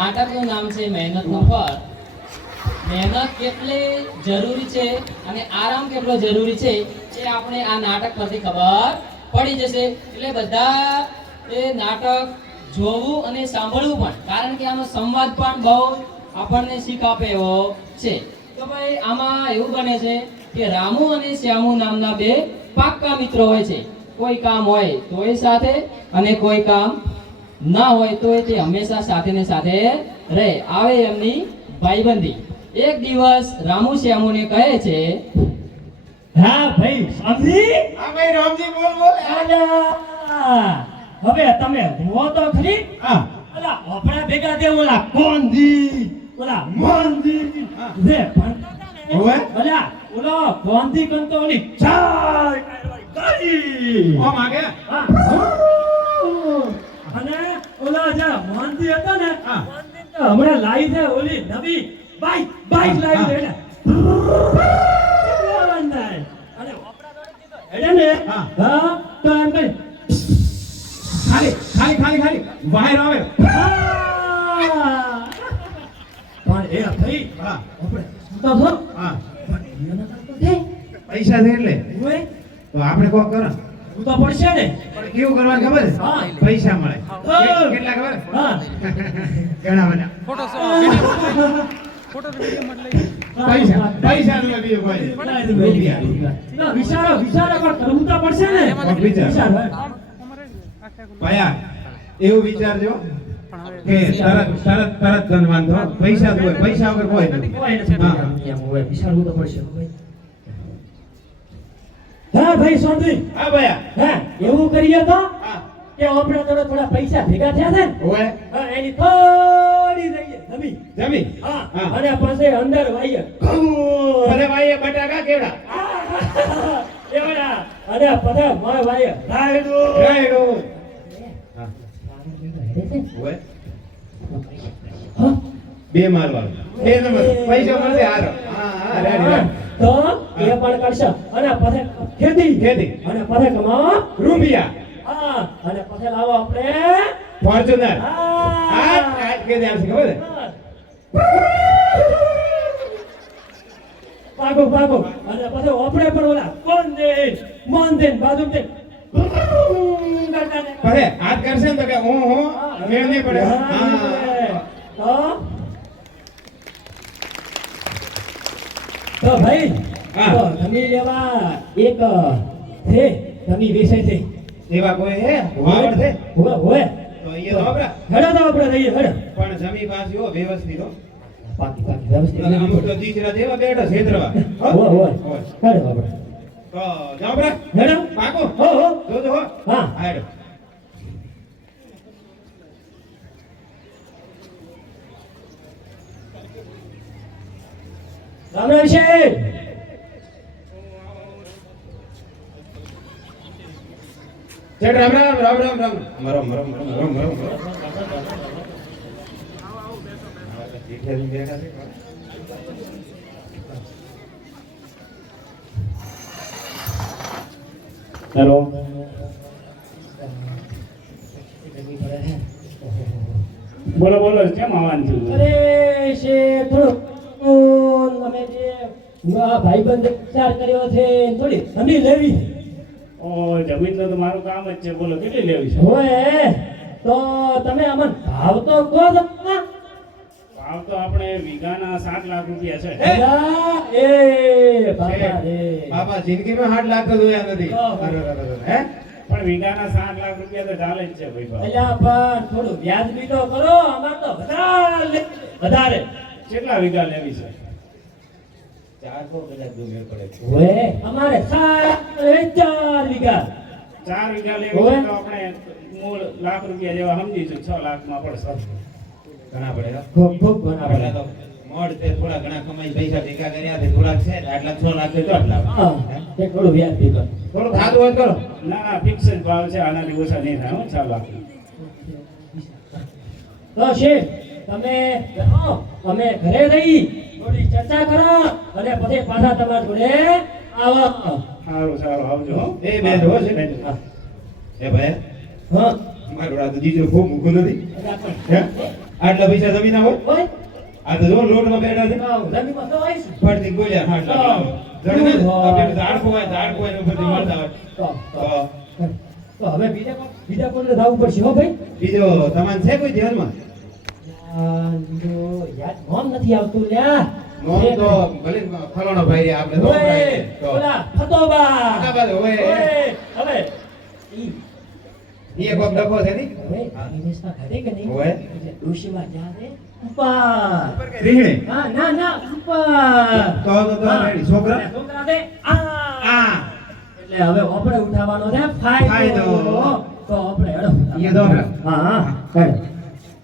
નાટકનું નામ છે મહેનતનું ફળ. મહેનત કેટલી જરૂરી છે અને આરામ કેટલો જરૂરી છે એ આપણે આ નાટક પરથી ખબર પડી જશે. એટલે બધા એ નાટક જોવું અને સાંભળવું પણ, કારણ કે આનો સંવાદ પણ બહુ આપણને શીખ આપે એવો છે. તો ભાઈ આમાં એવું બને છે કે રામુ અને શ્યામુ નામના બે પાક્કા મિત્રો હોય છે. કોઈ કામ હોય તો એ સાથે અને કોઈ કામ ના હોય તો તે હંમેશા સાથે ને સાથે રહે. આવે એમની ભાઈબંધી. એક દિવસ રામુ શ્યામુને કહે છે, હા ભાઈ સમજી. હા ભાઈ રામજી બોલ બોલ. આલા હવે તમે જુઓ તો ખરી. હા ઓલા આપણા ભેગા દે ઓલા કોંધી ઓલા મોંધી રે ભણતા હતા ને. ઓવે ઓલા ઓલો કોંધી કંટોલી ચાલ ગાડી ઓ માગે. હા. અને ઓલા જે મોંધી હતો ને, હા. મોંધી તો હમણાં લાવી છે ઓલી નવી બાઈક લાવી છે એને. અને ઓપરા દોડી દીધો હેડે ને. હા. હા તો એમ કઈ ખાલી વાયર આવે. પણ એ ભાઈ હા આપણે તો થો હા પણ એના તો દે પૈસા છે એટલે ઓય તો આપણે કોક કરો. હું તો પડશે ને. પણ કેવું કરવાનું ખબર છે? હા. પૈસા મળે. હા. કેટલા ખબર? હા ઘણા બધા. પૈસા નું બીજું કોઈ ના વિચારો પણ કરવું તો પડશે ને. વિચાર. ભયા એવું વિચારજો કે તરત ધનવાન થો. પૈસા તો હોય, પૈસા વગર કોઈ નથી. હા. વિચારવું તો પડશે. હા ભાઈ સોંધી. હા ભયા. હા એવું કરીએ તો હા કે આપણે થોડા પૈસા ભેગા થયા છે ને. ઓય હા એની થોડી દઈએ જમી. જમી. હા હા. અને પછી અંદર વાઈએ ભલે ભાઈ બટાકા કેવડા એવડા અને પછી મોય વાઈએ રાયડો. રાયડો. હા ઓય હા બે મારવાનું. બે નંબર પૈસા મળશે હારો. હા હા રેડી રેડી. તો એ પણ કરશે અને પછી ખેતી અને પછી કમાવા રૂપિયા. હા અને પછી લાવો આપણે ફોર્ચ્યુનર. હા આ કે દે છે ખબર છે? પાગો અને પછી આપણે પણ ઓલા મોન દે બાજુ દે ભલે હાથ કરશે ને તો કે હું મેળ નહીં પડે. હા તો ભાઈ હા. તો જમી લેવા એક છે જમી વિશે છે એવા કોઈ હે વાવડ છે હોય તો અહીંયા તો આપડા હેડો તો આપણે રહીએ હેડો પણ જમી પાસે હો વ્યવસ્થિત હો. પાકી વ્યવસ્થિત અમુક તો દીકરા જેવા બેઠા છેતરવા. હોય હેડો આપણે તો જાઓ બરા હેડો પાકો હો જોજો હો. હા હાડો. રામ રામ છે ચડ રામ મરો હેલો બોલો કેમ આવવાનું થયું? અરે છે થોડું અમે જે ભાઈબંધ વિચાર કર્યો છે થોડી જમીન લેવી ઓ જમીન તો મારું કામ જ છે. બોલો કેટલી લેવી છે? હોય તો તમે અમને ભાવ તો કહો તો ખરા. ભાવ તો આપણે વીઘાના 7 લાખ રૂપિયા છે. અલા, એ બાપા રે બાપા જિંદગીમાં 8 લાખ તો જોયા નથી. હે પણ વીઘાના 7 લાખ રૂપિયા તો ચાલે જ છે ભાઈ ભાવ. અલ્યા પણ થોડું વ્યાજબી તો કરો. અમાર તો વધારે કેટલા વીઘા લેવી છે? 400 કદાચ જો મેળ પડે. હોય અમારે 4 વીઘા 4 વીઘા લેવી છે તો આપણે મૂળ લાખ રૂપિયા જેવા સમજીશું. 6 લાખમાં પડશે. ઘણા પડે હો. ખૂબ ઘણા પેલા તો મોડ તે થોડા ઘણા કમાઈ પૈસા ભેગા કર્યા તે થોડાક છે ને આટલા 6 લાખ તો આટલા. હા તે થોડું વ્યાજબી કરો. થોડું ખાધું હોય તો કરો. ના ફિક્સ જ ભાવ છે. આનાથી ઓછા નહીં થાય. 6 લાખ. તો શેઠ તમે જાઓ, અમે ઘરે રહી થોડી ચર્ચા કરો અને પછી પાછા તમારા જોડે આવો. સારું આવજો હો. એ બે જો છે ને. હા. એ ભાઈ હા મારો રાત દીજો ખૂબ મૂકું નથી. અલા પણ હે આટલા પૈસા જમીના હોય હોય આ તો જો લોટમાં બેઠા છે જમીનમાં તો હોય છે. ફરતી બોલ્યા હા જડને આપણે ઝાડ હોય ને ઉપરથી મળતા હોય તો હવે બીજા કોઈને ધાવવું પડશે હો ભાઈ બીજો તમારે છે કોઈ ધ્યાનમાં યાદ નામ નથી આવતું લ્યા નોમ તો ભલે ફલાણો ભાઈ રે આપણે તો ઓય, ઓલા ફતોબા ફતોબા, ઓય. હવે એ કોક ડખો છે ની હવે વિદેશમાં ઘરે કે નહીં ઓય. એટલે ડોશીમાં જાને ઉપર રીહણે હા ના ના ઉપર તો રેડી છોકરા છોકરા દે આ એટલે હવે આપણે ઉઠાવવાનો છે ફાયદો ફાયદો. તો આપણે હેડો ઈ તો આપણે. હા હા હેડો